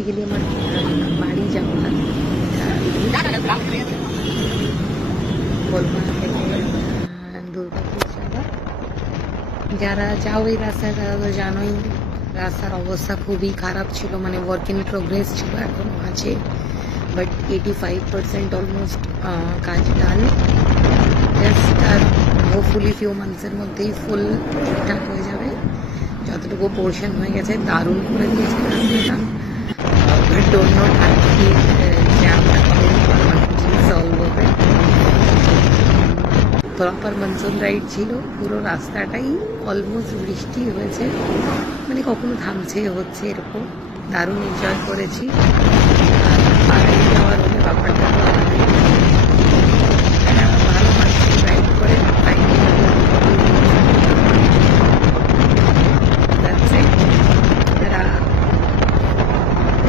Basically আমার বাড়ি যাবো না গোলমাল থেকে দুর্গাপুর যাওয়া। যারা যাও এই রাস্তায় তারা তো জানোই রাস্তার অবস্থা খুবই খারাপ ছিল, মানে ওয়ার্ক ইন প্রোগ্রেস ছিল, এখনও আছে, বাট 85% অলমোস্ট কাজ ডান। জাস্ট আর হোপফুলি ফিউ মান্থসের মধ্যেই ফুল ঠিকঠাক হয়ে যাবে। যতটুকু পোর্শন হয়ে গেছে দারুণ করে দিয়েছে রাস্তাটা। বাট ডোন্ট নো কি জ্যামটা কবে পারমানেন্টলি সলভ হবে। প্রপার মনসুন রাইড ছিল, পুরো রাস্তাটাই অলমোস্ট বৃষ্টি হয়েছে, মানে কখনো থামছে হচ্ছে এরকম। দারুণ এনজয় করেছি। আর পাহাড়ে যাওয়ার হলে ব্যাপারটা তো